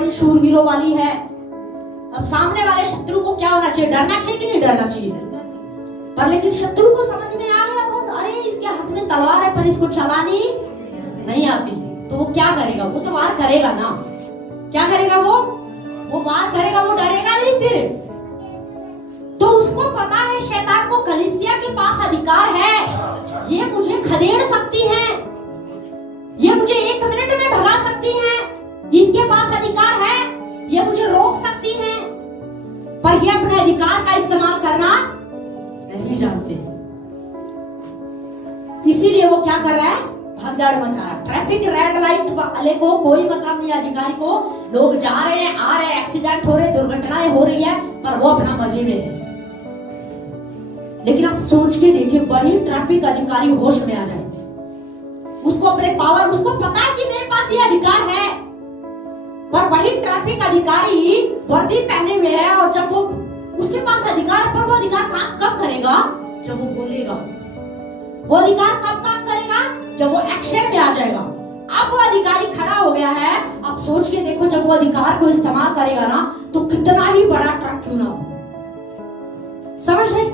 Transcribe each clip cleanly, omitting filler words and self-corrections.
बड़ी शूरवीरों वाली है। अब सामने वाले शत्रु को क्या होना चाहिए, डरना चाहिए कि नहीं डरना चाहिए? पर लेकिन शत्रु को समझ में आ गया बस, अरे इसके हाथ में तलवार है पर इसको चलानी नहीं आती, तो वो क्या करेगा? वो तो वार करेगा ना। क्या करेगा? वो वार करेगा, वो डरेगा नहीं फिर। तो उसको पता है शैतान को कलीसिया के पास अधिकार है, ये मुझे खदेड़ सकती है, ये मुझे 1 मिनट में भगा सकती है, इनके पास अधिकार है, ये मुझे रोक सकती हैं, पर ये अपने अधिकार का इस्तेमाल करना नहीं जानते। इसीलिए वो क्या कर रहा है? भगदड़ मचा रहा है। ट्रैफिक रेड लाइट वाले को कोई मतलब नहीं, अधिकारी को, लोग जा रहे हैं आ रहे हैं, एक्सीडेंट हो रहे, दुर्घटनाएं हो रही है, पर वो अपना मजे में है। लेकिन आप सोच के देखिए, वही ट्रैफिक अधिकारी होश में आ जाए, उसको अपने पावर, उसको पता है कि मेरे पास ये अधिकार है, पर वही ट्रैफिक अधिकारी वर्दी पहने हुए है, और जब वो उसके पास अधिकार, पर वो अधिकार काम कब करेगा? जब वो बोलेगा। वो अधिकार कब काम करेगा? जब वो एक्शन में आ जाएगा। अब वो अधिकारी खड़ा हो गया है, अब सोच के देखो, जब वो अधिकार को इस्तेमाल करेगा ना, तो कितना ही बड़ा ट्रक क्यों ना हो, समझ रहे?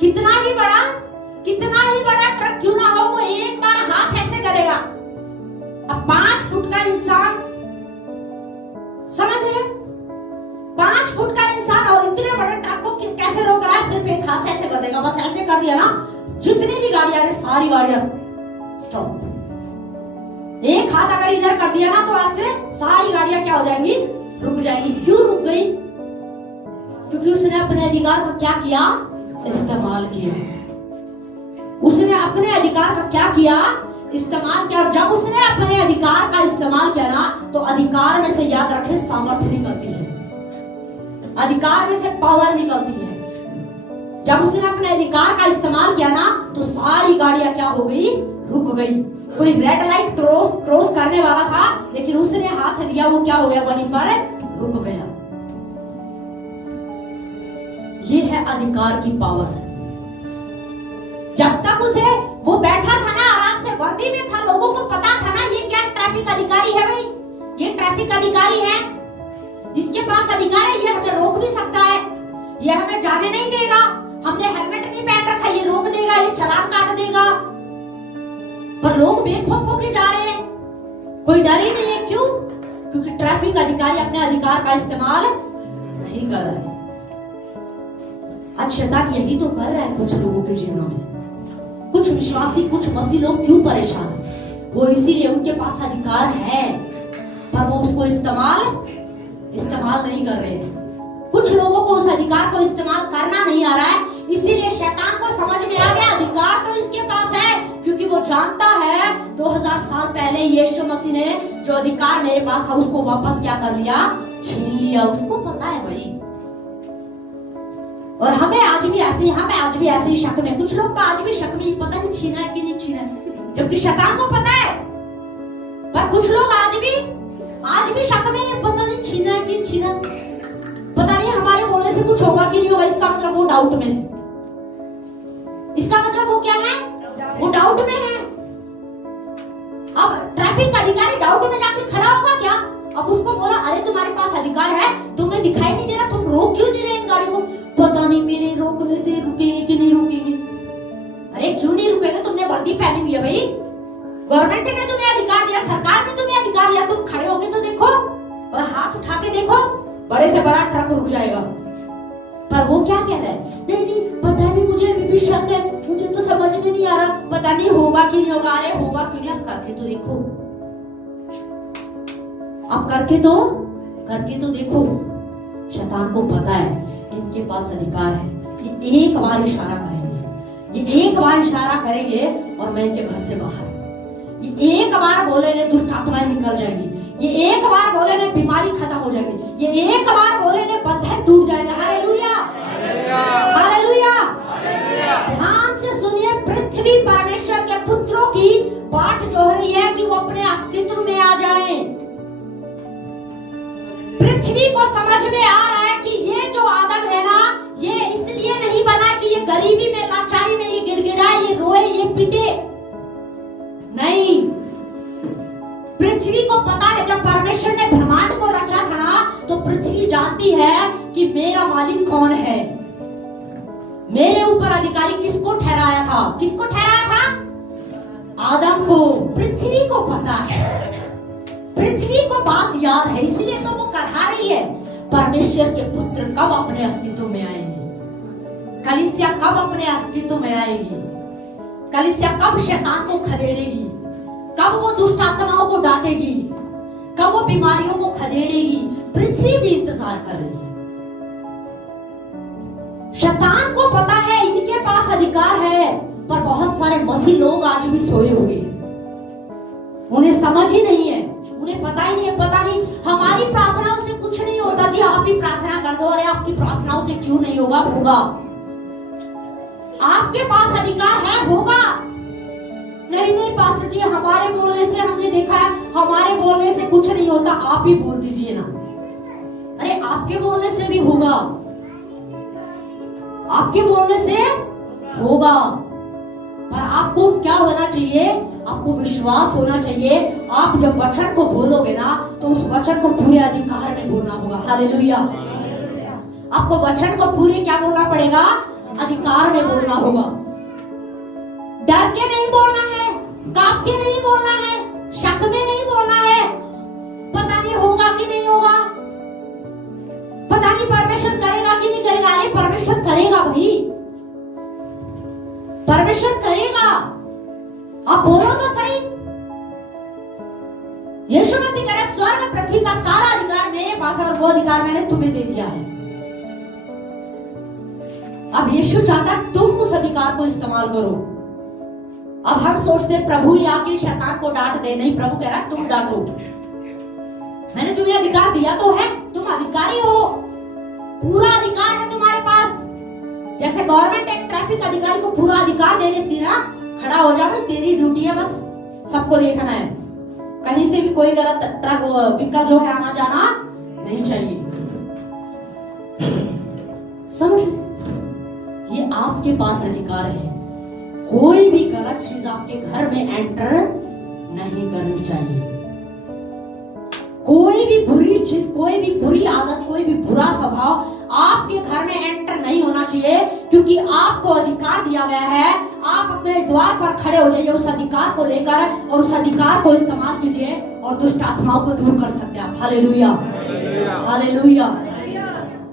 कितना ही बड़ा ट्रक क्यों ना हो, वो एक बार हाथ ऐसे करेगा। अब 5 फुट का इंसान, समझ रहे? 5 फुट का इंसान और इतने बड़े ट्रक को कैसे रोक रहा है? सिर्फ एक हाथ ऐसे कर देगा, बस ऐसे कर दिया ना, जितनी भी गाड़ियां आ रही सारी गाड़ियां स्टॉप। एक हाथ अगर इधर कर दिया ना, तो आज से सारी गाड़ियां क्या हो जाएंगी? रुक जाएंगी। क्यों रुक गई? क्योंकि उसने अपने अधिकार का क्या किया? इस्तेमाल किया। उसने अपने अधिकार का क्या किया? इस्तेमाल किया। जब उसने अपने अधिकार का इस्तेमाल किया ना, तो अधिकार में से, याद रखें, सामर्थ्य निकलती है, अधिकार में से पावर निकलती है। जब उसने अपने अधिकार का इस्तेमाल किया ना, तो सारी गाड़ियां क्या हो गई? रुक गई। कोई रेड लाइट क्रॉस करने वाला था, लेकिन उसने हाथ दिया, वो क्या हो गया? वहीं पर रुक गया। ये है अधिकार की पावर। जब तक उसे, वो बैठा था ना, आराम से वर्दी में था, लोगों को पता था ना, ये क्या ट्रैफिक अधिकारी है भाई, ये ट्रैफिक अधिकारी है, इसके पास अधिकार है, ये हमें रोक भी सकता है, ये हमें जाने नहीं देगा, हमने हेलमेट नहीं पहन रखा, ये रोक देगा, ये चालान काट देगा। पर लोग बेखौफ होके जा रहे हैं, कोई डर ही नहीं है। क्यों? क्योंकि ट्रैफिक अधिकारी अपने अधिकार का इस्तेमाल नहीं कर रहे हैं। आज शैतान यही तो कर रहा है कुछ लोगों के जीवनों में। कुछ विश्वासी, कुछ मसीह लोग क्यों परेशान है? वो इसीलिए, उनके पास अधिकार है, पर वो उसको इस्तेमाल नहीं कर रहे हैं। कुछ लोगों को उस अधिकार को इस्तेमाल करना नहीं आ रहा है, इसीलिए शैतान को समझ में आ गया अधिकार तो इसके पास है, क्योंकि वो जानता है 2000 साल पहले यीशु मसीह ने जो अधिकार मेरे पास था, उसको वापस क्या कर लिया? छीन लिया। उसको पता है भाई। और हमें आज भी ऐसे ही शक में, कुछ लोग तो आज भी शक में, पता नहीं छीना है कि नहीं छीना है, जबकि शैतान को पता है। पर कुछ लोग आज भी शक में, ये पता नहीं छीना है कि छीना, पता नहीं हमारे बोलने से कुछ होगा कि नहीं होगा, इसका मतलब वो डाउट में है। इसका मतलब वो क्या है? वो डाउट में है। अब ट्रैफिक अधिकारी डाउट में जाके खड़ा होगा क्या? अब उसको बोला, अरे तुम्हारे पास अधिकार है, तुम्हें दिखाई नहीं दे रहा, तुम रोक क्यों नहीं रहे इन गाड़ियों को? पता नहीं मेरे रोकने से रुकेंगे कि नहीं रुकेंगे। अरे क्यों नहीं रुकेंगे? तुमने वर्दी पहनी हुई है भाई, गवर्नमेंट ने तुम्हें अधिकार दिया, सरकार ने तुम्हें अधिकार दिया, तुम खड़े होके तो देखो और हाथ उठा के देखो, बड़े से बड़ा ट्रक रुक जाएगा। पर वो क्या कह रहा है? नहीं, पता नहीं, मुझे अभी भी शक है, मुझे तो समझ में नहीं आ रहा, पता नहीं होगा कि नहीं होगा। अरे होगा क्यों नहीं? आप करके तो देखो, आप करके तो देखो। शैतान को पता है इनके पास अधिकार है, ये एक बार इशारा करेंगे और मैं इनके घर से बाहर, ये एक बार बोलेंगे दुष्ट आत्माएं निकल जाएंगी, ये एक बार बोलेंगे बीमारी खत्म हो जाएगी, ये एक बार बोलेंगे बंधन टूट जाएगा। Hallelujah, hallelujah. ध्यान से सुनिए, पृथ्वी परमेश्वर के पुत्रों की बाट जो रही है कि वो अपने अस्तित्व में आ जाए। पृथ्वी को समझ में आ रहा है कि ये जो आदम है ना, ये इसलिए नहीं बना कि ये गरीबी में, लाचारी में ये गिड़गिड़ाए, ये रोए, ये पिटे, नहीं। पृथ्वी को पता है जब परमेश्वर ने ब्रह्मांड को रचा था मालिक कौन है। मेरे ऊपर अधिकारी किसको ठहराया था? किसको ठहराया था? आदम को। पृथ्वी को पता है, पृथ्वी को बात याद है, इसलिए तो वो कहा रही है परमेश्वर के पुत्र कब अपने अस्तित्व में आएंगे, कलीसिया कब अपने अस्तित्व में आएगी, कलीसिया कब शैतान को खदेड़ेगी, कब वो दुष्ट आत्माओं को डांटेगी, कब वो बीमारियों को खदेड़ेगी। पृथ्वी भी इंतजार कर रही है। शैतान को पता है इनके पास अधिकार है, पर बहुत सारे मसीह लोग आज भी सोए हुए, उन्हें समझ ही नहीं है, उन्हें पता ही नहीं है। पता नहीं हमारी प्रार्थनाओं से कुछ नहीं होता जी, आप ही प्रार्थना कर दो। अरे आपकी प्रार्थनाओं से क्यों नहीं होगा? होगा, आपके पास अधिकार है, होगा। नहीं नहीं पास्टर जी, हमारे बोलने से, हमने देखा है हमारे बोलने से कुछ नहीं होता, आप ही बोल दीजिए ना। अरे आपके बोलने से भी होगा, आपके बोलने से होगा, पर आपको क्या होना चाहिए? आपको विश्वास होना चाहिए। आप जब वचन को बोलोगे ना, तो उस वचन को पूरे अधिकार में बोलना होगा। हालेलुया। आपको वचन को पूरे क्या बोलना पड़ेगा? अधिकार में बोलना होगा। डर के नहीं बोलना है, कांप के नहीं बोलना है, शक में नहीं बोलना है, पता नहीं होगा कि नहीं होगा, पता नहीं परमेश्वर करेगा कि नहीं करेगा। अरे परमेश्वर करेगा भाई, परमेश्वर करेगा। आप बोलो तो सही। यीशु मसीह कह रहे स्वर्ग पृथ्वी का सारा अधिकार मेरे पास है और वो अधिकार मैंने तुम्हें दे दिया है। अब यीशु चाहता तुम उस अधिकार को इस्तेमाल करो। अब हम सोचते प्रभु ही आके शैतान को डांट दे, नहीं, प्रभु कह रहा तुम डांटो। मैंने तुम्हें अधिकार दिया तो है, तुम अधिकारी हो, पूरा अधिकार है तुम्हारे पास। जैसे गवर्नमेंट एक ट्रैफिक अधिकारी को पूरा अधिकार दे देती है ना, खड़ा हो जाओ, तेरी ड्यूटी है, बस सबको देखना है, कहीं से भी कोई गलत ट्रक व्हीकल जो है आना जाना नहीं चाहिए। समझ, ये आपके पास अधिकार है। कोई भी गलत चीज आपके घर में एंटर नहीं करनी चाहिए। कोई भी बुरी चीज, कोई भी बुरी आदत, कोई भी बुरा स्वभाव आपके घर में एंटर नहीं होना चाहिए, क्योंकि आपको अधिकार दिया गया है। आप अपने द्वार पर खड़े हो जाइए उस अधिकार को लेकर और उस अधिकार को इस्तेमाल कीजिए और दुष्ट आत्माओं को दूर कर सकते हैं। Hallelujah, hallelujah.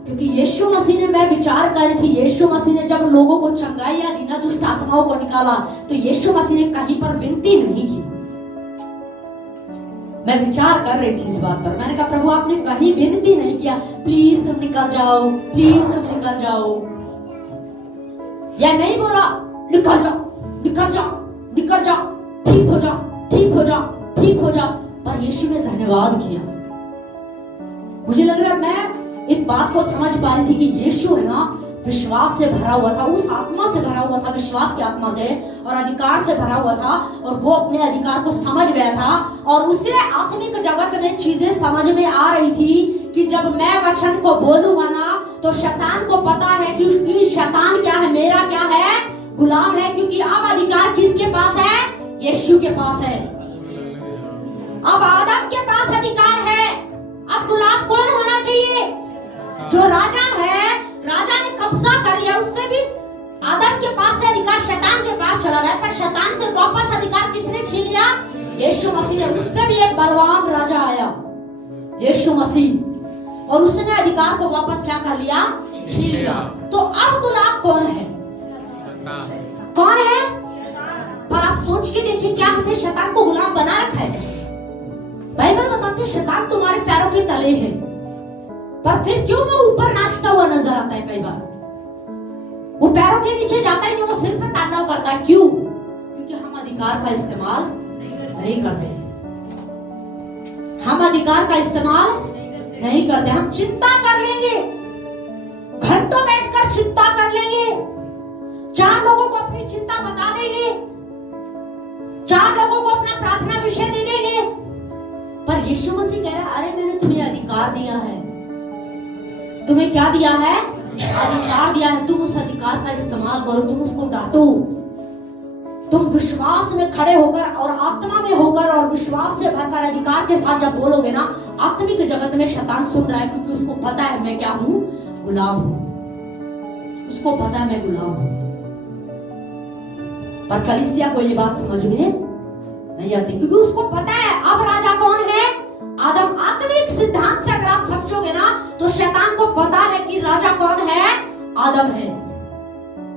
क्योंकि यीशु मसीह ने, मैं विचार कर रही थी, यीशु मसीह ने जब लोगों को चंगाइयां दी ना, दुष्ट आत्माओं को निकाला, तो यीशु मसीह ने कहीं पर विनती नहीं की। मैं विचार कर रही थी इस बात पर, मैंने कहा प्रभु आपने कहीं विनती नहीं किया, प्लीज तुम निकल जाओ, प्लीज तुम निकल जाओ, या नहीं बोला निकल जाओ, निकल जाओ, निकल जाओ, ठीक हो जाओ, ठीक हो जाओ, ठीक हो जाओ। पर यीशु ने धन्यवाद किया। मुझे लग रहा है मैं एक बात को समझ पा रही थी कि यीशु है ना, विश्वास से भरा हुआ था, उस आत्मा से भरा हुआ था, विश्वास की आत्मा से और अधिकार से भरा हुआ था, और वो अपने अधिकार को समझ गया था। और उसे आत्मिक जगत में चीजें समझ में आ रही थी कि जब मैं वचन को बोलूंगा ना, तो शैतान को पता है कि उसकी शैतान क्या है, मेरा क्या है, गुलाम है। क्योंकि अब अधिकार किसके पास है? यीशु के पास है। अब आदम के पास अधिकार है। अब गुलाम कौन होना चाहिए? जो राजा है, राजा ने कब्जा कर लिया, उससे भी आदम के पास से अधिकार शैतान के पास चला गया, पर शैतान से वापस अधिकार किसने छीन लिया? यीशु मसीह ने। उससे भी एक बलवान राजा आया, यीशु मसीह, और उसने अधिकार को वापस क्या कर लिया? छीन लिया। तो अब गुलाम कौन है? कौन है? पर आप सोच के देखिए, क्या हमने शैतान को गुलाम बना रखा है? बाइबल बताते शैतान तुम्हारे पैरों के तले है, पर फिर क्यों वो ऊपर नाचता हुआ नजर आता है? कई बार वो पैरों के नीचे जाता ही नहीं, वो सिर पर तांडव करता है। क्यों? क्योंकि हम अधिकार का इस्तेमाल नहीं करते, हम अधिकार का इस्तेमाल नहीं करते। हम चिंता कर लेंगे, घंटों बैठकर चिंता कर लेंगे, 4 लोगों को अपनी चिंता बता देंगे, 4 लोगों को अपना प्रार्थना विषय दे देंगे। पर यीशु मसीह कह रहा है, अरे मैंने तुम्हें अधिकार दिया है। तुम्हें क्या दिया है? अधिकार दिया है। तुम उस अधिकार का इस्तेमाल करो, तुम उसको डांटो, तुम विश्वास में खड़े होकर और आत्मा में होकर और विश्वास से भरकर अधिकार के साथ जब बोलोगे ना, आत्मिक जगत में शैतान सुन रहा है, क्योंकि उसको पता है मैं क्या हूँ, गुलाम हूं, उसको पता है मैं गुलाम हूं। पर कलीसिया को ये बात समझ में नहीं आती, क्योंकि उसको पता है अब राजा कौन है, आदम। आत्मिक सिद्धांत से अगर आप समझोगे ना तो शैतान को पता है कि राजा कौन है, आदम है।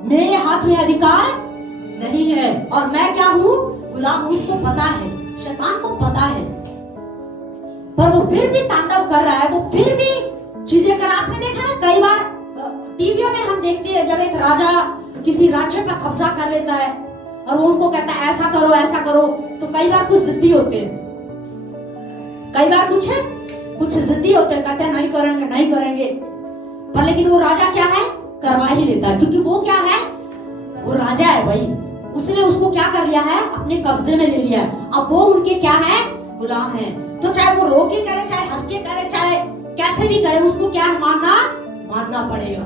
मेरे हाथ में अधिकार नहीं है और मैं क्या हूं, गुलाम हूं। उसको पता है, शैतान को पता है, पर वो फिर भी तांडव कर रहा है, वो फिर भी चीजें कर। आपने देखा ना कई बार टीवियों में हम देखते हैं, जब एक राजा किसी राज्य पर कब्जा कर लेता है और वो उनको कहता है ऐसा करो, तो कई बार कुछ जिद्दी होते हैं, कई बार कुछ जिद्दी होते हैं, कहते हैं नहीं करेंगे, पर लेकिन वो राजा क्या है, करवा ही लेता है, क्योंकि वो क्या है, वो राजा है भाई। उसने उसको क्या कर लिया है, अपने कब्जे में ले लिया है। अब वो उनके क्या है, गुलाम है। तो चाहे वो रो के करे, चाहे हंस के करे, चाहे कैसे भी करे, उसको क्या मानना पड़ेगा।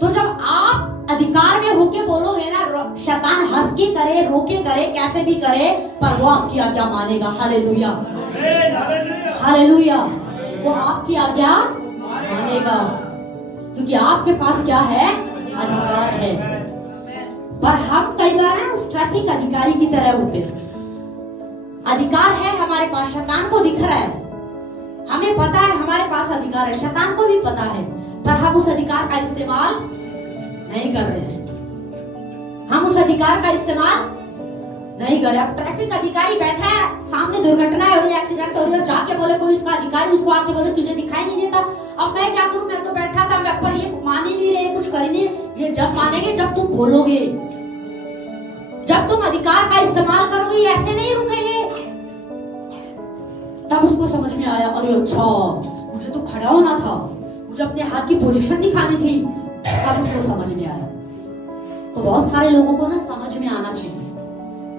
तो जब आप अधिकार में होके बोलोगे ना, शैतान हंस के करे, रो के करे, कैसे भी करे, पर वो आपकी आज्ञा मानेगा। Hallelujah, hallelujah. वो आपकी आज्ञा मानेगा, क्योंकि आपके पास क्या है, अधिकार है। पर हम कई बार ना उस ट्रैफिक अधिकारी की तरह होते हैं। अधिकार है हमारे पास, शैतान को दिख रहा है, हमें पता है हमारे पास अधिकार है, शैतान को भी पता है, पर हम उस अधिकार का इस्तेमाल नहीं कर रहे हैं। हम उस अधिकार का इस्तेमाल नहीं कर रहे। अब ट्रैफिक अधिकारी बैठा है, सामने दुर्घटना हो रही है, एक्सीडेंट हो रही है, जाके बोले कोई उसका अधिकारी, उसको आके बोले तुझे दिखाई नहीं देता। अब मैं क्या करूं, मैं तो बैठा था, मैं पर ये मान ही नहीं रहे, कुछ कर ही नहीं। ये जब मानेंगे जब तुम बोलोगे, जब तुम अधिकार का इस्तेमाल करोगे, ऐसे नहीं रुकेंगे। तब उसको समझ में आया, अरे अच्छा मुझे तो खड़ा होना था, मुझे अपने हाथ की पोजीशन दिखानी थी। तब उसको समझ में आया। तो बहुत सारे लोगों को ना समझ में आना चाहिए।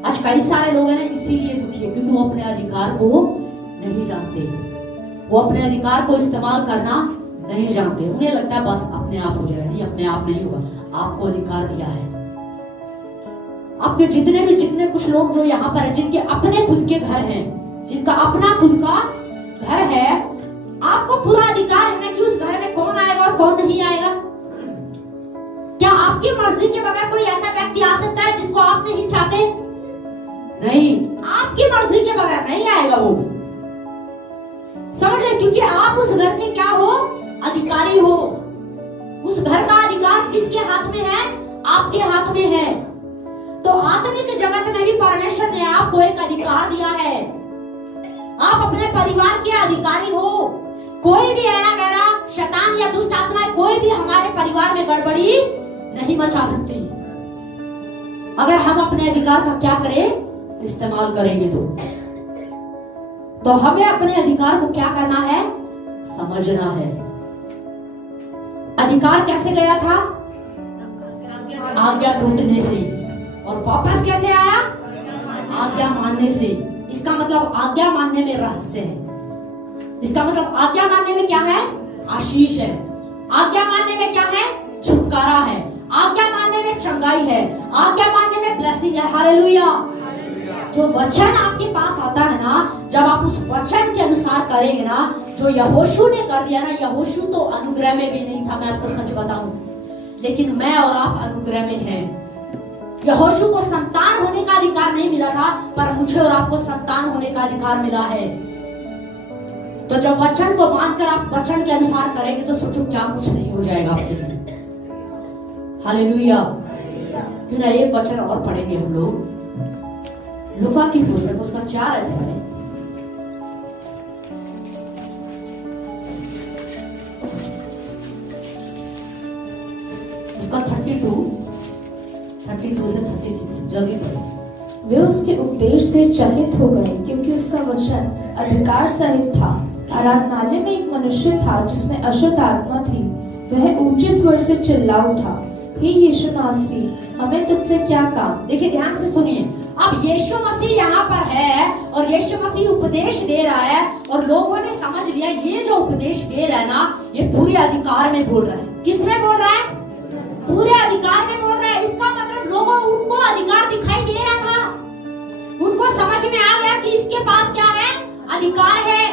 आज कई सारे लोग हैं ना इसीलिए दुखी है, क्योंकि वो अपने अधिकार को नहीं जानते, वो अपने अधिकार को इस्तेमाल करना नहीं जानते। उन्हें लगता है बस अपने आप हो जाएगा, नहीं, अपने आप नहीं होगा। आपको अधिकार दिया है। आपके जितने कुछ लोग जो यहाँ पर है, जिनके अपने खुद के घर हैं, जिनका अपना खुद का घर है, आपको पूरा अधिकार है ना कि उस घर में कौन आएगा और कौन नहीं आएगा। क्या आपकी मर्जी के बगैर कोई ऐसा व्यक्ति आ सकता है जिसको आप नहीं चाहते? नहीं, आपकी मर्जी के बगैर नहीं आएगा वो। समझ रहे? क्योंकि आप उस घर के क्या हो, अधिकारी हो। उस घर का अधिकार किसके हाथ में है? आपके हाथ में है। तो आत्मिक जगत में भी परमेश्वर ने आपको एक अधिकार दिया है। आप अपने परिवार के अधिकारी हो। कोई भी ऐरा गैरा शैतान या दुष्ट आत्मा, कोई भी हमारे परिवार में गड़बड़ी नहीं मचा सकती, अगर हम अपने अधिकार का क्या करें, इस्तेमाल करेंगे। तो हमें अपने अधिकार को क्या करना है, समझना है। अधिकार कैसे गया था? आज्ञा टूटने से। और वापस कैसे आया? आज्ञा मानने से। इसका मतलब आज्ञा मानने में रहस्य है। इसका मतलब आज्ञा मानने में क्या है? आशीष है। आज्ञा मानने में क्या है? छुटकारा है। आज्ञा मानने में चंगाई है। आज्ञा मानने में ब्लेसिंग है। हालेलुया। जो वचन आपके पास आता है ना, जब आप उस वचन के अनुसार करेंगे ना, जो यहोशू ने कर दिया ना, यहोशू तो अनुग्रह में भी नहीं था, मैं आपको सच बताऊं, लेकिन मैं और आप अनुग्रह में हैं। यहोशू को संतान होने का अधिकार नहीं मिला था, पर मुझे और आपको संतान होने का अधिकार मिला है। तो जब वचन को मानकर आप वचन के अनुसार करेंगे तो सोचो क्या कुछ नहीं हो जाएगा आपके लिए। हालेलुया। क्यों ना एक वचन और पढ़ेंगे हम लोग, लूका की पुस्तक उसका 4 अध्याय, उसका 32 से 36 जल्दी पढ़े। वे उसके उपदेश से चकित हो गए, क्योंकि उसका वचन अधिकार सहित था। आराधनालय में एक मनुष्य था जिसमें अशुद्ध आत्मा थी। वह ऊंचे स्वर से चिल्ला उठा, हे यीशु नासरी, हमें तुझसे क्या काम। देखिए ध्यान से सुनिए। अब यीशु मसीह यहाँ पर है और यीशु मसीह उपदेश दे रहा है, और लोगों ने समझ लिया ये जो उपदेश दे रहा है ना, ये पूरे अधिकार में बोल रहा है। किस में बोल रहा है? पूरे अधिकार में बोल रहा है। इसका मतलब लोगों उनको अधिकार दिखाई दे रहा था, उनको समझ में आ गया कि इसके पास क्या है, अधिकार है,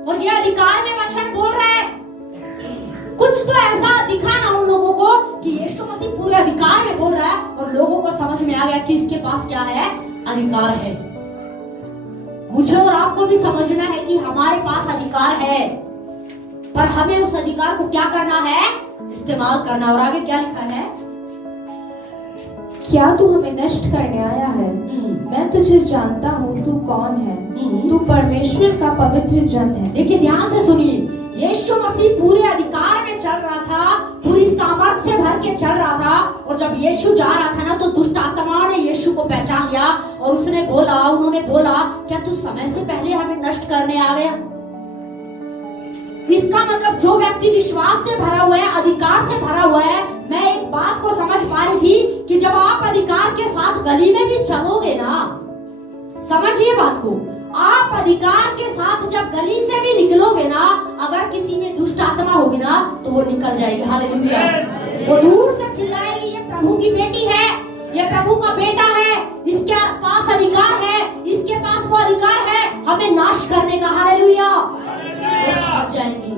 और ये अधिकार में वचन बोल रहा है। कुछ तो ऐसा दिखा ना उन लोगों को कि यीशु मसीह पूरे अधिकार में बोल रहा है और लोगों को समझ में आ गया कि इसके पास क्या है, अधिकार है। मुझे और आपको भी समझना है कि हमारे पास अधिकार है, पर हमें उस अधिकार को क्या करना है, इस्तेमाल करना। और आगे क्या लिखा है, क्या तू हमें नष्ट करने आया है? मैं तुझे जानता हूँ, तू कौन है? तू परमेश्वर का पवित्र जन है। देखिए ध्यान से सुनिए, यीशु मसीह पूरे अधिकार में चल रहा था, पूरी सामर्थ से भर के चल रहा था। और जब यीशु जा रहा था ना, तो दुष्ट आत्माओं ने यीशु को पहचान लिया और उन्होंने बोला क्या तू समय से पहले हमें नष्ट करने आ गया? इसका मतलब जो व्यक्ति विश्वास से भरा हुआ है, अधिकार से भरा हुआ है, मैं एक बात को समझ पा रही थी कि जब आप अधिकार के साथ गली में भी चलोगे ना, समझिए बात को, आप अधिकार के साथ जब गली से भी निकलोगे ना, अगर किसी में दुष्ट आत्मा होगी ना तो वो निकल जाएगी। हालेलुया। वो दूर से चिल्लाएगी, ये प्रभु की बेटी है, ये प्रभु का बेटा है, इसके पास अधिकार है, इसके पास वो अधिकार है हमें नाश करने का। हालेलुया। समझ जाएंगी।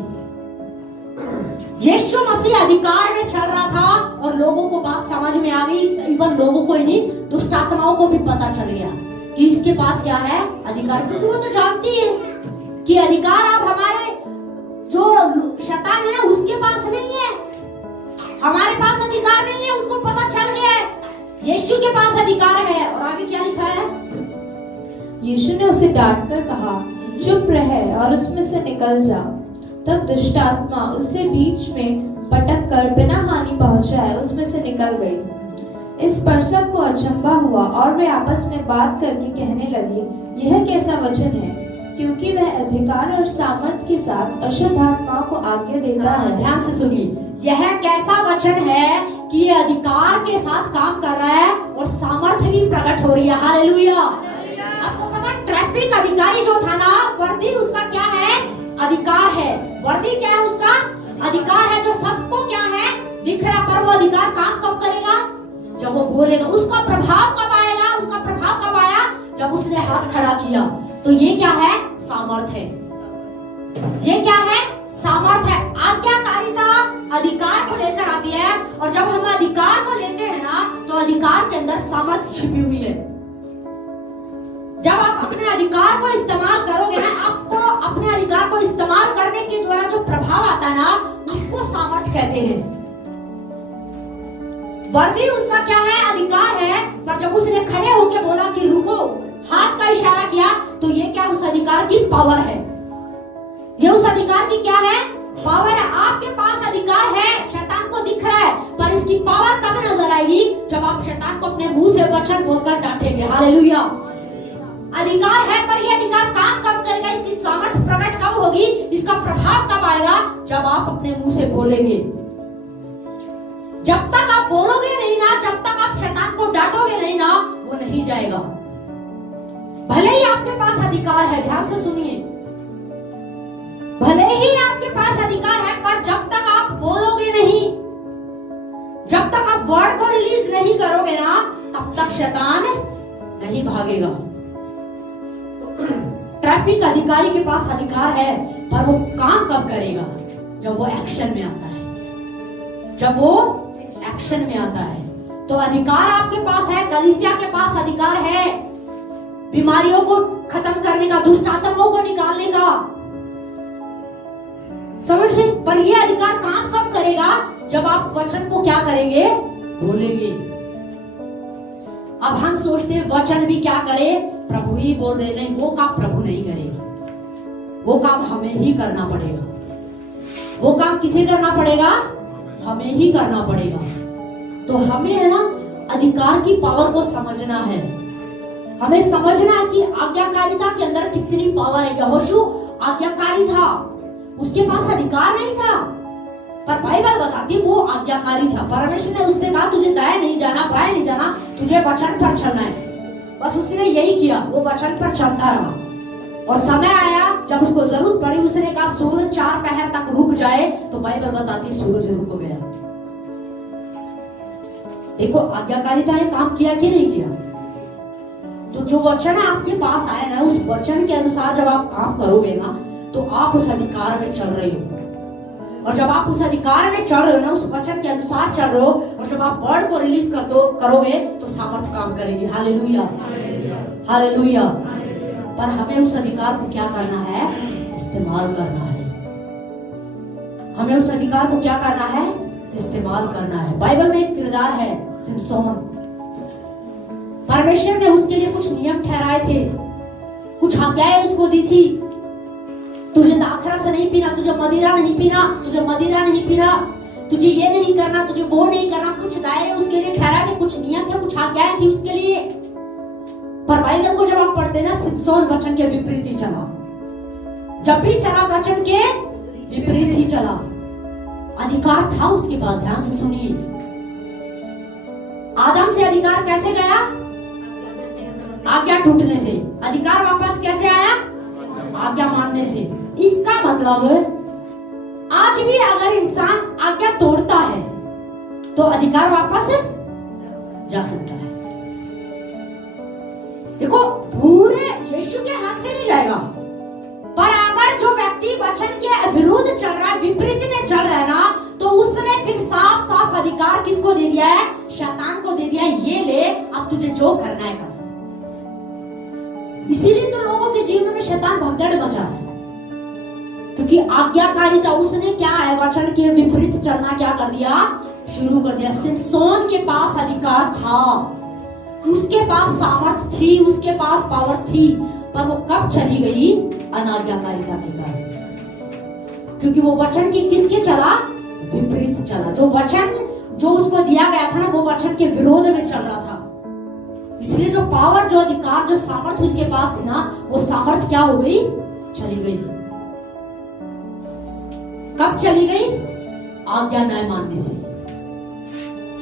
यीशु मसीह अधिकार में चल रहा था और लोगों को बात समझ में आ गई। इवन लोगों को ही नहीं, दुष्ट आत्माओं को भी पता चल गया कि इसके पास क्या है, अधिकार। क्योंकि वो तो जानती है कि अधिकार अब हमारे जो शैतान है ना उसके पास नहीं है, हमारे पास अधिकार नहीं है, उसको पता चल गया है यीशु के पास अधिकार है। और आगे क्या लिखा है, यीशु ने उसे डांट कर कहा, चुप रह और उसमें से निकल जा। तब दुष्ट आत्मा उससे बीच में पटक कर बिना हानि पहुंचाए उसमें से निकल गई। इस पर सबको अचंभा हुआ और वे आपस में बात करके कहने लगे, यह कैसा वचन है, क्योंकि वह अधिकार और सामर्थ के साथ अशुद्ध आत्माओं को आज्ञा देता है। ध्यान से सुनिए, यह कैसा वचन है कि ये अधिकार के साथ काम कर रहा है और सामर्थ्य भी प्रकट हो रही है। हालेलुया। आपको पता, ट्रैफिक अधिकारी जो था ना, वर्दी उसका क्या है, अधिकार है। वर्दी क्या है, उसका अधिकार है, जो सबको क्या है, दिख रहा। पर वो अधिकार काम कब करेगा, जब वो बोलेगा। उसका प्रभाव कब आएगा, उसका प्रभाव कब आया, जब उसने हाथ खड़ा किया। तो ये क्या है, सामर्थ्य है। ये क्या है, सामर्थ्य है। आज्ञाकारिता अधिकार को लेकर आती है, और जब हम अधिकार को लेते हैं ना, तो अधिकार के अंदर सामर्थ्य छिपी हुई है। जब आप अपने अधिकार को इस्तेमाल करोगे ना, आपको अपने अधिकार को इस्तेमाल करने के द्वारा जो प्रभाव आता है ना, उसको सामर्थ्य कहते हैं। वर्दी उसका क्या है, अधिकार है। पर जब उसने खड़े होकर बोला कि रुको, हाथ का इशारा किया, तो ये क्या, उस अधिकार की पावर है। ये उस अधिकार की क्या है, पावर है। आपके पास अधिकार है, शैतान को दिख रहा है, पर इसकी पावर कब नजर आएगी, जब आप शैतान को अपने मुंह से वचन बोलकर डांटेंगे। हालेलुया। अधिकार है, पर यह अधिकार काम कब करेगा, इसकी सामर्थ्य प्रकट कब होगी, इसका प्रभाव कब आएगा, जब आप अपने मुंह से बोलेंगे। जब तक आप बोलोगे नहीं ना, जब तक आप शैतान को डांटोगे नहीं ना, वो नहीं जाएगा। भले ही आपके पास अधिकार है, ध्यान से सुनिए, भले ही आपके पास अधिकार है, पर जब तक आप बोलोगे नहीं, जब तक आप वर्ड को रिलीज नहीं करोगे ना, तब तक शैतान नहीं भागेगा। ट्रैफिक अधिकारी के पास अधिकार है, पर वो काम कब करेगा, जब वो एक्शन में आता है। जब वो एक्शन में आता है तो अधिकार आपके पास है। कलीसिया के पास अधिकार है बीमारियों को खत्म करने का, दुष्ट आत्माओं को निकालने का, समझ रहे। पर ये अधिकार काम कब करेगा, जब आप वचन को क्या करेंगे, बोलेंगे। अब हम सोचते हैं वचन भी क्या करे, प्रभु ही बोल दे। नहीं, वो काम प्रभु नहीं करेगा, वो काम हमें ही करना पड़ेगा। वो काम किसे करना पड़ेगा, हमें ही करना पड़ेगा। तो हमें है ना, अधिकार की पावर को समझना है। हमें समझना है कि आज्ञाकारिता के अंदर कितनी पावर है। यहोशू आज्ञाकारी था, उसके पास अधिकार नहीं था, पर बाइबल बताती वो आज्ञाकारी था। परमेश्वर ने उससे कहा तुझे दाएं नहीं जाना, बाएं नहीं जाना, तुझे वचन पर चलना है। बस उसने यही किया, वो वचन पर चलता रहा। और समय आया जब उसको जरूरत पड़ी, उसने कहा सूरज 4 पहर तक रुक जाए, तो बाइबल बताती सूरज रुक गया। देखो आज्ञाकारिता ने काम किया कि नहीं किया। तो जो वचन आपके पास आया ना, उस वचन के अनुसार जब आप काम करोगे ना, तो आप उस अधिकार में चल रहे हो। और जब आप उस अधिकार में चल रहे हो ना, उस वचन के अनुसार चल रहे हो, और जब आप वर्ड को रिलीज करोगे तो सामर्थ काम करेगी। Hallelujah, hallelujah. पर हमें उस अधिकार को क्या करना है? इस्तेमाल करना है। हमें उस अधिकार को क्या करना है? इस्तेमाल करना है। बाइबल में एक किरदार है सिमसोन। परमेश्वर ने उसके लिए कुछ नियम ठहराए थे, कुछ आज्ञाएं उसको दी थी। तुझे दाखरा से नहीं पीना, तुझे मदिरा नहीं पीना, तुझे मदिरा नहीं पीना, तुझे ये नहीं करना, तुझे वो नहीं करना। कुछ दायरे उसके लिए ठहराए थे, कुछ नियम थे, कुछ आज्ञाएं थी उसके लिए। पर बाइबल को जब आप पढ़ते ना, सिमसोन वचन के विपरीत ही चला। जब भी चला वचन के विपरीत ही चला। अधिकार था उसके पास, ध्यान से सुनिए। आदम से अधिकार कैसे गया? आज्ञा टूटने से। अधिकार वापस कैसे आया? आज्ञा मानने से। इसका मतलब आज भी अगर इंसान आज्ञा तोड़ता है तो अधिकार वापस जा सकता है। देखो, पूरे यीशु के हाथ से नहीं जाएगा, पर अगर जो व्यक्ति वचन के विरुद्ध चल रहा है, विपरीत में चल रहा है ना, तो उसने फिर साफ साफ अधिकार किसको दे दिया है? शैतान को दे दिया है। ये ले, अब तुझे जो करना है कर। इसीलिए तो लोगों के जीवन में शैतान भगदड़ मचा है, क्योंकि आज्ञाकारिता उसने क्या है? वचन के विपरीत चलना क्या कर दिया? शुरू कर दिया। सिमसोन के पास अधिकार था, उसके पास सामर्थ थी, उसके पास पावर थी, पर वो कब चली गई? अनाज्ञाकारिता के कारण। क्योंकि वो वचन के किसके चला? विपरीत चला। जो वचन जो उसको दिया गया था ना, वो वचन के विरोध में चल रहा था। इसलिए जो पावर, जो अधिकार, जो सामर्थ्य उसके पास थी ना, वो सामर्थ्य क्या हो गई? चली गई। कब चली गई? आज्ञा न मानने से।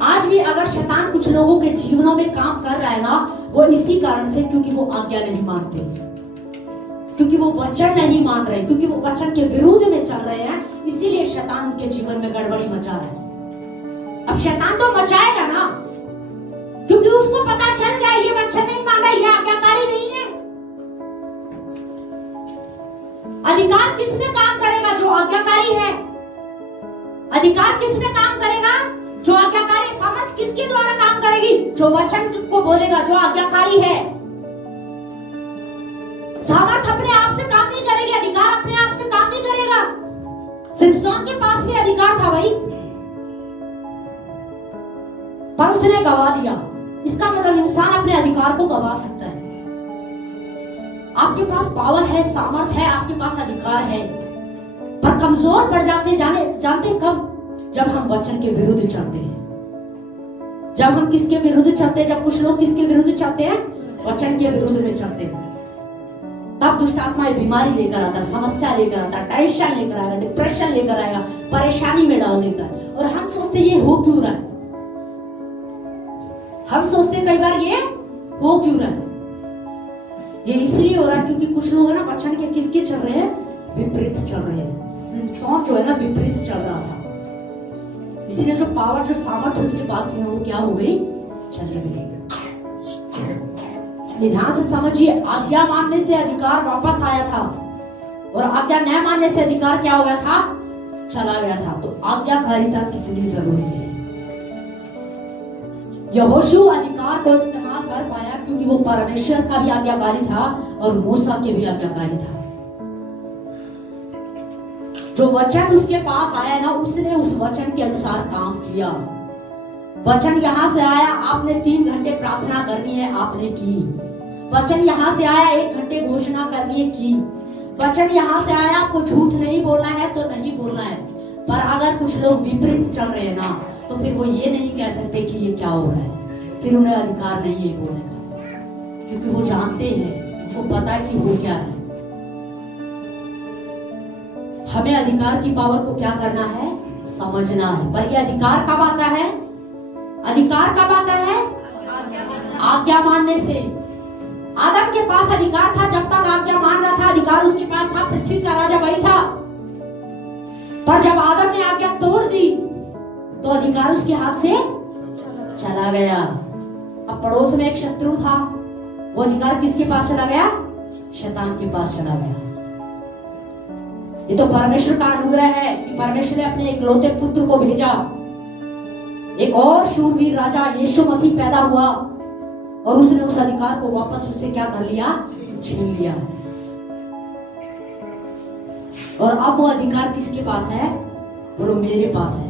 आज भी अगर शैतान कुछ लोगों के जीवनों में काम कर रहा है ना, वो इसी कारण से, क्योंकि वो आज्ञा नहीं मानते, क्योंकि वो वचन नहीं मान रहे, क्योंकि वो वचन के विरुद्ध में चल रहे हैं। इसीलिए शैतान उनके जीवन में गड़बड़ी मचा रहा है। अब शैतान तो मचाएगा ना, क्योंकि उसको पता चल गया ये वचन नहीं मान रहा, ये आज्ञाकारी नहीं है। अधिकार किस में काम करेगा? जो आज्ञाकारी है। अधिकार किस में काम करेगा? जो आज्ञाकारी। सामर्थ किसके द्वारा काम करेगी? जो वचन को बोलेगा, जो आज्ञाकारी है। सामर्थ अपने आप से काम नहीं करेगी, अधिकार अपने आप से काम नहीं करेगा। सिमसोन के पास भी अधिकार था भाई, पर उसने गवा दिया। इसका मतलब इंसान अपने अधिकार को गवा सकता है। आपके पास पावर है, सामर्थ है, आपके पास अधिकार है, पर कमजोर पड़ जाते जानते कब? जब हम वचन के विरुद्ध चलते हैं। जब हम किसके विरुद्ध चलते हैं? जब कुछ लोग किसके विरुद्ध चलते हैं? वचन के विरुद्ध में चलते हैं। तब दुष्ट आत्मा बीमारी लेकर आता, समस्या लेकर आता, टेंशन लेकर आएगा, डिप्रेशन लेकर आएगा, परेशानी में डाल देता है। और हम सोचते ये हो क्यों रहा है? हम सोचते कई बार ये हो क्यों रहा है? ये इसलिए हो रहा है क्योंकि कुछ लोग है ना, वचन के किसके चल रहे हैं? विपरीत चल रहे हैं। सिमसोन जो है ना, विपरीत चल रहा था। इसीलिए जो पावर, जो सामर्थ्य उसके पास थी ना, वो क्या हो गई? चली गई। ध्यान से समझिए, आज्ञा मानने से अधिकार वापस आया था, और आज्ञा न मानने से अधिकार क्या हो गया था? चला गया था। तो आज्ञाकारिता कितनी जरूरी है। यहोशू अधिकार को इस्तेमाल कर पाया क्योंकि वो परमेश्वर का भी आज्ञाकारी था और मूसा के भी आज्ञाकारी था। जो वचन उसके पास आया ना, उसने उस वचन के अनुसार काम किया। वचन यहां से आया, आपने 3 घंटे प्रार्थना करनी है, आपने की। वचन यहां से आया, 1 घंटे घोषणा करनी है, की। वचन यहां से आया, आपको झूठ नहीं बोलना है तो नहीं बोलना है। पर अगर कुछ लोग विपरीत चल रहे हैं ना, तो फिर वो ये नहीं कह सकते कि ये क्या हो रहा है। फिर उन्हें अधिकार नहीं है बोलने का, क्योंकि वो जानते हैं, उनको पता है कि वो क्या है। हमें अधिकार की पावर को क्या करना है? समझना है। पर ये अधिकार कब आता है? अधिकार कब आता है? आज्ञा मानने से। आदम के पास अधिकार था, जब तक आज्ञा मान रहा था, अधिकार उसके पास था, पृथ्वी का राजा वही था। पर जब आदम ने आज्ञा तोड़ दी तो अधिकार उसके हाथ से चला गया। अब पड़ोस में एक शत्रु था, वो अधिकार किसके पास चला गया? शैतान के पास चला गया। ये तो परमेश्वर का अनुग्रह है कि परमेश्वर ने अपने इकलौते पुत्र को भेजा। एक और शूरवीर राजा यीशु मसीह पैदा हुआ और उसने उस अधिकार को वापस उससे क्या कर लिया, छीन लिया। और अब वो अधिकार किसके पास है? बोलो मेरे पास है,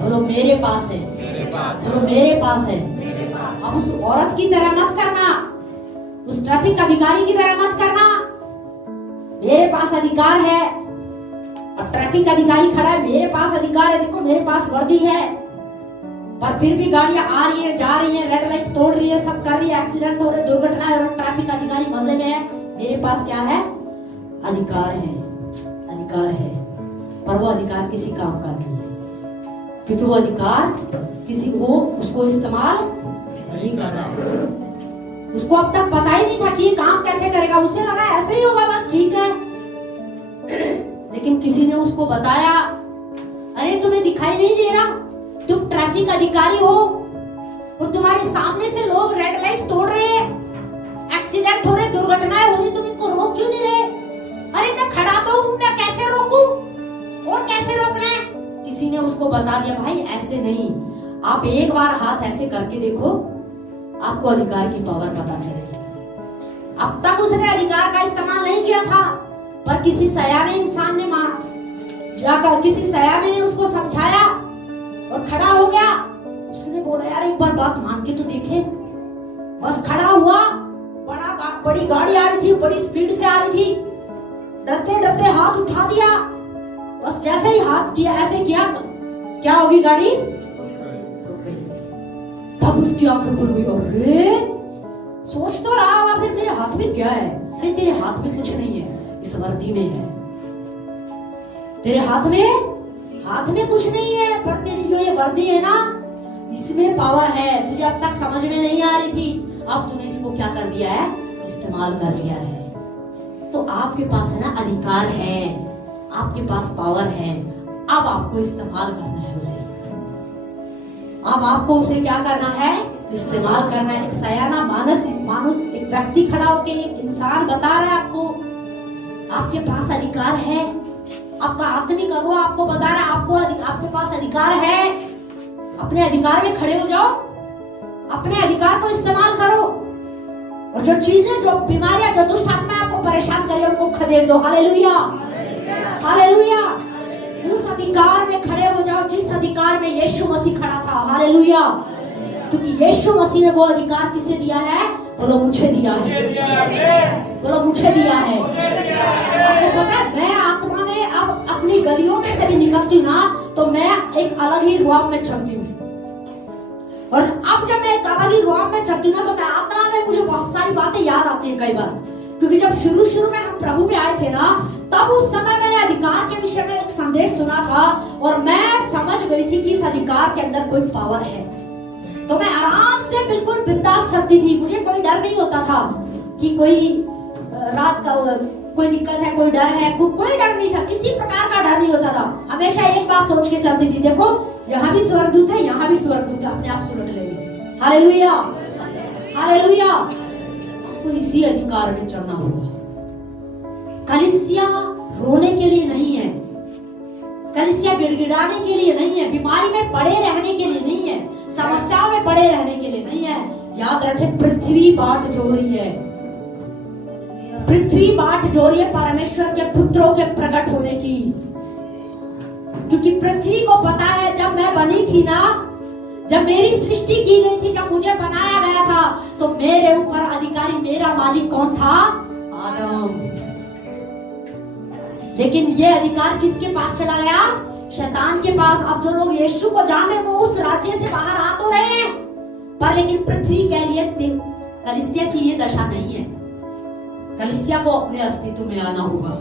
बोलो मेरे पास है, बोलो मेरे पास है। अब उस औरत की तरह मत करना, उस ट्रैफिक अधिकारी की तरह मत करना। मेरे पास अधिकार है। अब ट्रैफिक अधिकारी खड़ा है, मेरे पास अधिकार है, देखो मेरे पास वर्दी है, पर फिर भी गाड़ियां आ रही है, जा रही है, रेड लाइट तोड़ रही है, सब कर रही है, एक्सीडेंट हो रहे, दुर्घटना है, और ट्रैफिक अधिकारी मजे में है। मेरे पास क्या है? अधिकार है, अधिकार है। पर वो अधिकार किसी काम का नहीं है, क्योंकि वो अधिकार किसी को उसको इस्तेमाल नहीं कर रहा है। उसको अब तक पता ही नहीं था कि ये काम कैसे करेगा। उसे लगा ऐसे ही होगा, बस ठीक है। लेकिन किसी ने उसको बताया, अरे तुम्हें दिखाई नहीं दे रहा, तुम ट्रैफिक अधिकारी हो और तुम्हारे सामने से लोग रेड लाइट तोड़ रहे हैं, एक्सीडेंट हो रहे, दुर्घटनाएं हो रही, तुम इनको रोक क्यों नहीं रहे? अरे मैं खड़ा तो हूं, मैं कैसे रोकूं? और कैसे रोकना है? किसी ने उसको बता दिया, भाई ऐसे नहीं, आप एक बार हाथ ऐसे करके देखो, आपको अधिकार की पावर पता चलेगी। अब तक उसने अधिकार का इस्तेमाल नहीं किया था, पर किसी सयाने इंसान ने जाकर किसी सयाने ने उसको समझाया और खड़ा हो गया। उसने बोला, यार एक बार बात मान के तो देखे। बस खड़ा हुआ, बड़ी गाड़ी आ रही थी, बड़ी स्पीड से आ रही थी, डरते डरते हाथ उठा दिया। बस जैसे ही हाथ किया, ऐसे किया, क्या होगी? गाड़ी रुक गई। तब उसकी आंखें खुल गई। अरे सोच तो रहा होगा फिर मेरे हाथ में क्या है? अरे तेरे हाथ में कुछ नहीं है, इस वर्दी में है। तेरे हाथ में कुछ नहीं है, पर तेरी जो ये वर्दी है ना, इसमें पावर है। तुझे अब तक समझ में नहीं आ रही थी, अब तूने इसको क्या कर दिया है? इस्तेमाल कर लिया है। तो आपके पास है ना अधिकार है, आपके पास पावर है। अब आपको इस्तेमाल करना है उसे। अब आपको उसे क्या करना है? इस्तेमाल करना है। एक सयाना मानो एक व्यक्ति खड़ा होकर, एक इंसान बता रहा है आपको, आपके पास अधिकार है। आपका आत्मिक अनुभव आपको बता रहा है, आपके पास अधिकार है। अपने अधिकार में खड़े हो जाओ, अपने अधिकार को इस्तेमाल करो, और जो चीजें, जो बीमारियां, जो दुष्ट आत्मा आपको परेशान करे, उनको खदेड़ दो। Hallelujah, hallelujah. उस अधिकार में खड़े हो जाओ जिस अधिकार में यीशु मसीह खड़ा था। हालेलुया। क्योंकि यीशु मसीह ने वो अधिकार किसे दिया है? बोलो मुझे दिया है, बोलो मुझे दिया है। आपको पता है, मैं आत्मा में अब अपनी गलियों में से भी निकलती हूँ ना, तो मैं एक अलग ही रुआब में चलती हूँ। और अब जब मैं एक अलग ही रुआब में चलती हूँ ना, तो मैं आत्मा में मुझे बहुत सारी बातें याद आती हैं कई बार। क्योंकि जब शुरू में हम प्रभु में आए थे ना, तब उस समय मैंने अधिकार के विषय में एक संदेश सुना था, और मैं समझ गई थी कि इस अधिकार के अंदर कोई पावर है। तो मैं आराम से बिल्कुल बिंदास चलती थी। मुझे कोई डर नहीं होता था कि कोई रात का कोई दिक्कत है, कोई डर है, कोई डर नहीं था, किसी प्रकार का डर नहीं होता था। हमेशा एक बात सोच के चलती थी, देखो यहाँ भी स्वर्गदूत है, यहाँ भी स्वर्गदूत है, अपने आप सुलट लेंगे। Hallelujah, hallelujah. आपको इसी अधिकार में चलना होगा। कलीसिया रोने के लिए नहीं है, कलीसिया गिड़गिड़ाने के लिए नहीं है, बीमारी में पड़े रहने के लिए नहीं है, समस्याओं में पड़े रहने के लिए नहीं है। याद रखें, पृथ्वी बाट जो रही है, पृथ्वी बाट जो रही है परमेश्वर के पुत्रों के प्रकट होने की। क्योंकि पृथ्वी को पता है, जब मैं बनी थी ना, जब मेरी सृष्टि की गई थी, जब मुझे बनाया गया था, तो मेरे ऊपर अधिकारी, मेरा मालिक कौन था? आदम। लेकिन ये अधिकार किसके पास चला गया? शैतान के पास। अब जो लोग यीशु को जान रहे हैं, वो उस राज्य से बाहर आ तो रहे हैं, पर लेकिन पृथ्वी के लिए कलीसिया की ये दशा नहीं है। कलीसिया को अपने अस्तित्व में आना होगा,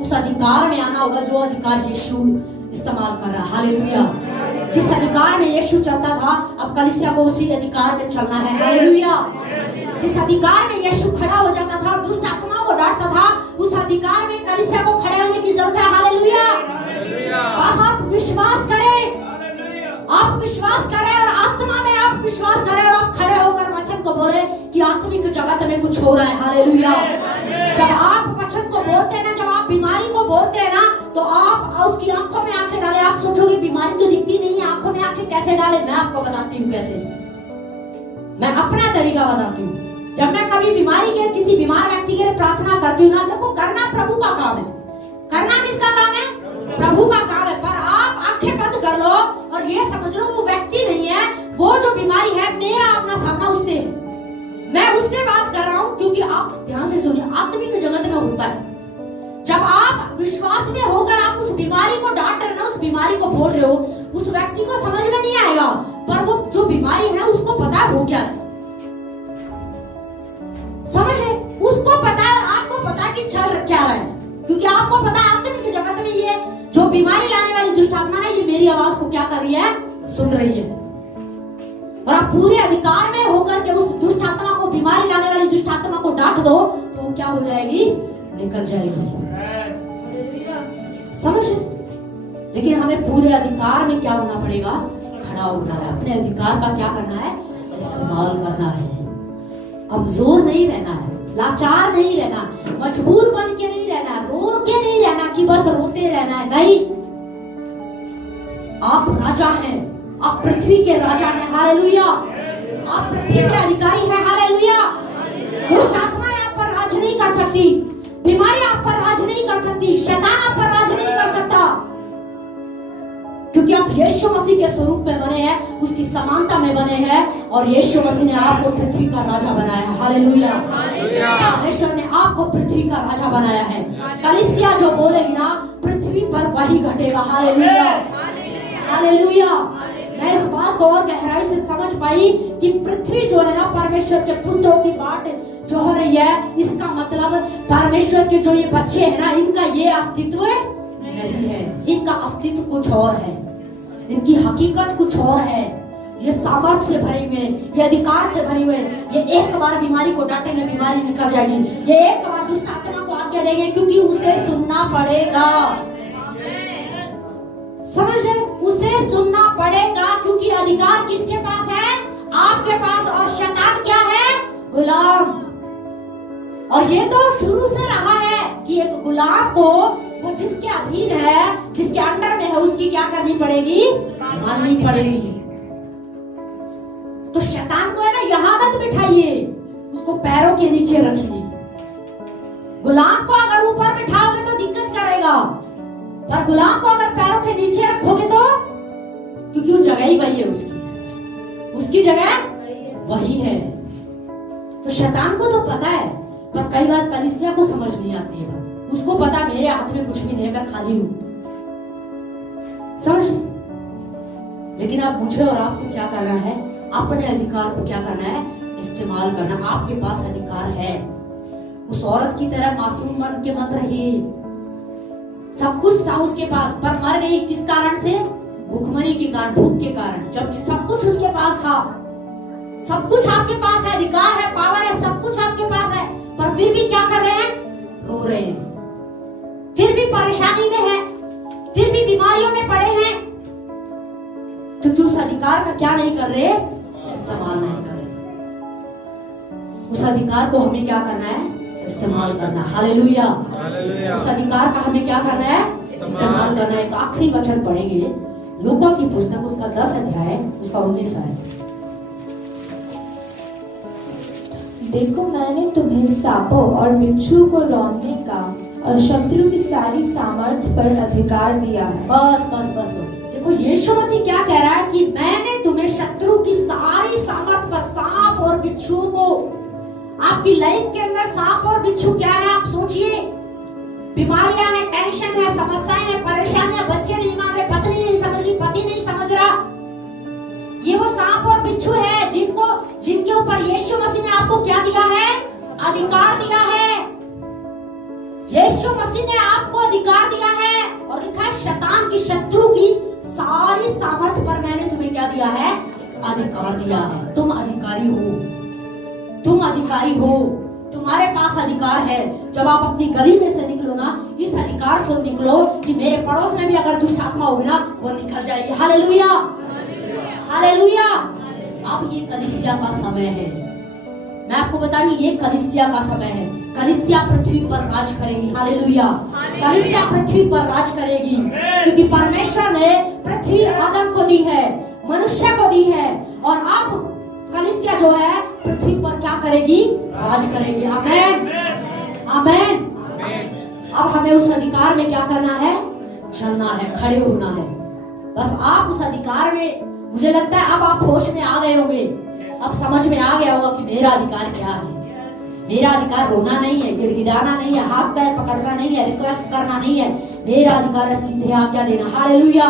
उस अधिकार में आना होगा जो अधिकार यीशु इस्तेमाल कर रहा है। हालेलुया। जिस अधिकार में यीशु चलता था, अब कलीसिया को उसी अधिकार में चलना है। हालेलुया। जिस अधिकार में यीशु खड़ा हो जाता था, दुष्ट आत्माओं को डांटता था, उस अधिकार में कलीसिया को खड़े होने की जरूरत है। हालेलुया। बस आप विश्वास करें, आप विश्वास करें, और आत्मा में आप विश्वास करें, और आप खड़े होकर वचन को बोले कि आत्मिक जगत में कुछ हो रहा है। हालेलुया। जब आप वचन को बोलते हैं ना, जब आप बीमारी को बोलते हैं ना, तो आप उसकी आंखों में आंखें डालें। आप सोचोगे बीमारी तो दिखती नहीं है, आंखों में आंखें कैसे डाले? मैं आपको बताती हूँ कैसे। मैं अपना तरीका बताती हूँ। जब मैं कभी बीमारी के किसी बीमार व्यक्ति के लिए प्रार्थना करती हूँ ना, देखो करना प्रभु का काम है। करना किसका काम है? प्रभु का काम है। पर आप आंखें बंद कर लो और ये समझ लो वो व्यक्ति नहीं है, वो जो बीमारी है मेरा अपना सामना उससे है। मैं उससे बात कर रहा हूँ, क्योंकि आप ध्यान से सुनिए, आत्मिक जगत में होता है। जब आप विश्वास में होकर आप उस बीमारी को डांट रहे ना, उस बीमारी को बोल रहे हो, उस व्यक्ति को समझ में नहीं आएगा, पर वो जो बीमारी है ना उसको पता हो क्या है। समझ रहे? उसको पता है और आपको पता है कि चल क्या रहा है, क्योंकि आपको पता है आत्मिक जगत में ये जो बीमारी लाने वाली दुष्ट आत्मा है, ये मेरी आवाज को क्या कर रही है? सुन रही है। और आप पूरे अधिकार में होकर के उस दुष्ट आत्मा को, बीमारी लाने वाली दुष्ट आत्मा को डांट दो, तो वो क्या हो जाएगी? निकल जाएगी। समझ? लेकिन हमें पूरे अधिकार में क्या होना पड़ेगा? खड़ा होना है। अपने अधिकार का क्या करना है? इस्तेमाल करना है। कमजोर नहीं रहना है, लाचार नहीं रहना, मजबूर बन के नहीं रहना, रो के नहीं रहना कि बस रोते रहना है। नहीं, आप राजा हैं, आप पृथ्वी के राजा हैं। हालेलुया। आप पृथ्वी के अधिकारी हैं। हालेलुया। दुष्ट आत्माएं आप पर राज नहीं कर सकती, बीमारी आप पर राज नहीं कर सकती, शैतान आप पर राज नहीं कर सकता, क्योंकि आप यीशु मसीह के स्वरूप में बने हैं, उसकी समानता में बने हैं, और यीशु मसीह ने आपको पृथ्वी का राजा बनाया है। हालेलुया। परमेश्वर ने आपको पृथ्वी का राजा बनाया है। कलीसिया जो बोलेगी ना, पृथ्वी पर वही घटेगा। हालेलुया। हालेलुया। मैं इस बात को और गहराई से समझ पाई कि पृथ्वी जो है ना, परमेश्वर के पुत्रों की बाट जो हो रही है, इसका मतलब परमेश्वर के जो ये बच्चे हैं ना, इनका ये अस्तित्व नहीं है। इनका अस्तित्व कुछ और है, इनकी हकीकत कुछ और है। ये सामर्थ्य से भरे हुए, ये अधिकार से भरे हुए, ये एक बार बीमारी को डांटेंगे, बीमारी निकल जाएगी। ये एक बार दुष्ट आत्मा को आज्ञा देंगे, क्योंकि उसे सुनना पड़ेगा। समझ रहे? उसे सुनना पड़ेगा, क्योंकि अधिकार किसके पास है? आपके पास। और शैतान क्या है? गुलाम। और ये तो शुरू से रहा है कि एक गुलाम को वो जिसके अधीन है, जिसके अंडर में है, उसकी क्या करनी पड़ेगी? माननी पड़ेगी। तो शैतान को है ना, यहां मत बिठाइए, उसको पैरों के नीचे रखिए। गुलाम को अगर ऊपर बिठाओगे तो दिक्कत करेगा, पर गुलाम को अगर पैरों के नीचे रखोगे तो, क्योंकि वो जगह ही वही है, उसकी जगह वही है। तो शैतान को तो पता है, पर कई बार कलीसिया को समझ नहीं आती है बात। उसको पता मेरे हाथ में कुछ भी नहीं है, मैं खाली हूं। समझ? लेकिन आप पूछे और आपको क्या करना है? अपने अधिकार को क्या करना है? इस्तेमाल करना। आपके पास अधिकार है। उस औरत की तरह मासूम बन के मत रहिए। सब कुछ था उसके पास, पर मर गई किस कारण से? भूखमरी के कारण, भूख के कारण। जब सब कुछ उसके पास था, सब कुछ आपके पास है, अधिकार है, पावर है, सब कुछ आपके पास है, पर फिर भी क्या कर रहे हैं? रो रहे हैं, फिर भी परेशानी में है, फिर भी बीमारियों में पड़े हैं, क्योंकि उस अधिकार का क्या नहीं कर रहे? इस्तेमाल नहीं कर रहे। उस अधिकार को हमें क्या करना है? इस्तेमाल करना। हालेलुया। उस अधिकार का हमें क्या करना है? इस्तेमाल करना है। एक आखिरी वचन पढ़ेंगे, लूका की पुस्तक, उसका 10 अध्याय, उसका 19 है। देखो, मैंने तुम्हें सांपों और बिच्छू को रौंदने का और शत्रु की सारी सामर्थ्य पर अधिकार दिया है। बस बस बस बस। देखो यीशु मसीह क्या कह रहा है कि मैंने तुम्हें शत्रु की सारी सामर्थ्य पर, सांप और बिच्छू को। आपकी लाइफ के अंदर सांप और बिच्छू क्या है? आप सोचिए। बीमारियां हैं, टेंशन है, समस्याएं हैं, परेशानियां, बच्चे नहीं मान रहे, पत्नी नहीं समझ रही, पति नहीं समझ रहा। ये वो सांप और बिच्छू है जिनके ऊपर यीशु मसीह ने आपको क्या दिया है? अधिकार दिया है। यीशु मसीह ने आपको अधिकार दिया है, और लिखा है शैतान की, शत्रु की सारी सामर्थ्य पर मैंने तुम्हें क्या दिया है? अधिकार दिया है। तुम अधिकारी हो, तुम अधिकारी हो, तुम्हारे पास अधिकार है। जब आप अपनी गली में से निकलो ना, इस अधिकार से निकलो कि मेरे पड़ोस में भी अगर दुष्ट आत्मा होगी ना, वो निकल जाएगी। हालेलुया। हालेलुया। अब ये कलीसिया का समय है। मैं आपको बता रही हूँ, ये कलीसिया का समय है। कलीसिया पृथ्वी पर राज करेगी। हालेलुया। कलीसिया पृथ्वी पर राज करेगी, क्योंकि परमेश्वर ने पृथ्वी आदम को दी है, मनुष्य को दी है, और अब कलीसिया जो है पृथ्वी पर क्या करेगी? राज करेगी। आमेन, आमेन। अब हमें उस अधिकार में क्या करना है? चलना है, खड़े होना है। बस आप उस अधिकार में, मुझे लगता है अब आप होश में आ गए होंगे, अब समझ में आ गया होगा कि मेरा अधिकार क्या है। मेरा अधिकार रोना नहीं है, गिड़गिड़ाना नहीं है, हाथ पैर पकड़ना नहीं है, रिक्वेस्ट करना नहीं है। मेरा अधिकार है सीधे आज्ञा देना। हालेलुया।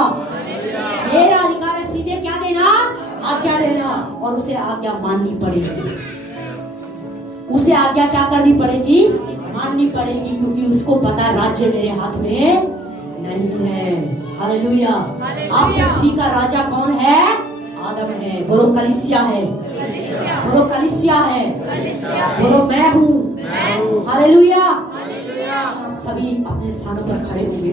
मेरा अधिकार है सीधे क्या देना? आज्ञा देना। और उसे आज्ञा माननी पड़ेगी। उसे आज्ञा क्या करनी पड़ेगी? माननी पड़ेगी, क्योंकि उसको पता राज्य मेरे हाथ में नहीं है। हालेलुया। आप पृथ्वी का राजा कौन है? आदम है। बोलो कलीसिया है। बोलो कलीसिया है। बोलो मैं हूँ। हालेलुया। सभी अपने स्थानों पर खड़े होंगे।